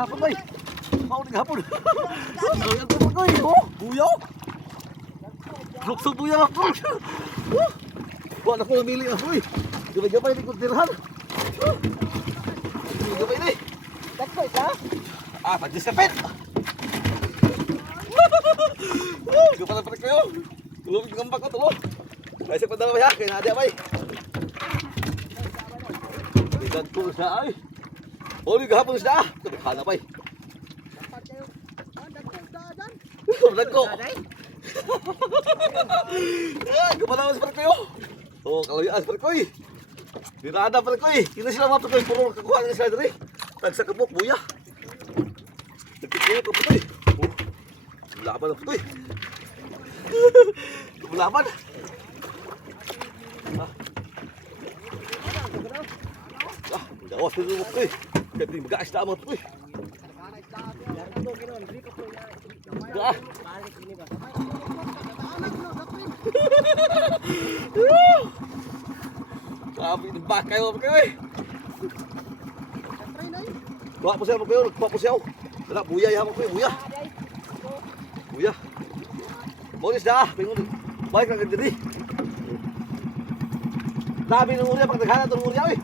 hapon bay. Mauling hapon. Ang tubig ko eh. Oh, buyaw. Luksong buyaw ako. Wala ko namili ako eh. Gabay-gabay ni kuntirhan. Gabay ni. Takbo ka? Ah, pag-disapit. Gapala pa kayo. Tulog yung gambak ko, tulog. Kasi pa daw ya, kaya nadia bay. Ligat ko siya ay. O, ligahapon siya. Kabikana bay. Dapat ko. Gapala ko sa kayo. Oh, kalau ya seperti koi. Dirada per koi. Kita sila mapet koi puro kakuha ni sila diri. Tag sa kabuk buya. Dikit ko putoy. Laban putoy. Laban. Ah, dawas dulu putoy. Tapi begas tak amat putoy. Dah. Sabi ng bakay mo kayo eh. Kuha po siya mo kayo, kuha po siya. Wala, buya yan mo kayo, buya. Buya. Moris na, pingon. Balik lang ka diri. Sabi ng uriya, pag naghana itong uriya eh.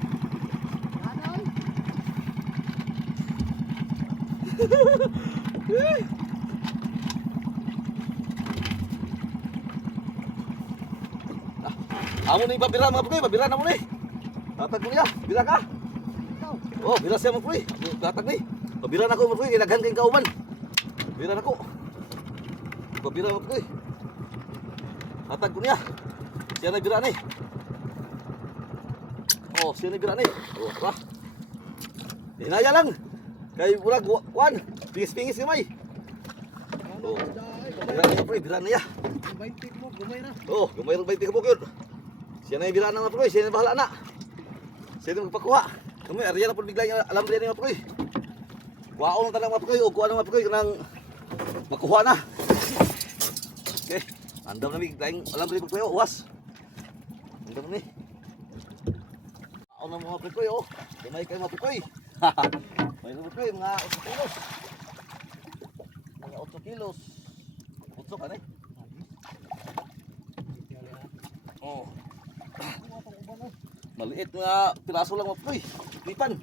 Amo ni pabira mga pukoy, pabira na mo ni. Tatag mo niya, bira ka. Oh, bira siya mga pukoy. Tatag ni. Pabira na ko mga pukoy, kinaghan kayong kauman. Bira na ko. Pabira mga pukoy. Tatag ko niya. Siya na bira ni. Oh, siya na bira ni. Oh, pa. Hinaya lang. Kay murag kuan, pingis-pingis gamay. Oh. Bira na mga pukoy, bira na niya. 20 mo, gumay na. Oh, gamay rin 20 ka po yun. Siya na yung biraan ng mga pukoy, siya na yung bahala na. Siya na magpakuha. Kami, ariyan na po bigla yung alam rin ng mga pukoy. Kuhaon ng tanang mga pukoy, o kuha ng mga pukoy, kanang makuha na. Okay, andam na bigla yung alam rin ng pukoy, uwas. Andam na ni. Kuhaon ng mga pukoy, oh. Gamay kayo mga pukoy. May mga pukoy, mga 8 kilos. Mga 8 kilos. 8 ka na eh. Oh. Maliit nga piraso lang mga pukoy. Lipan.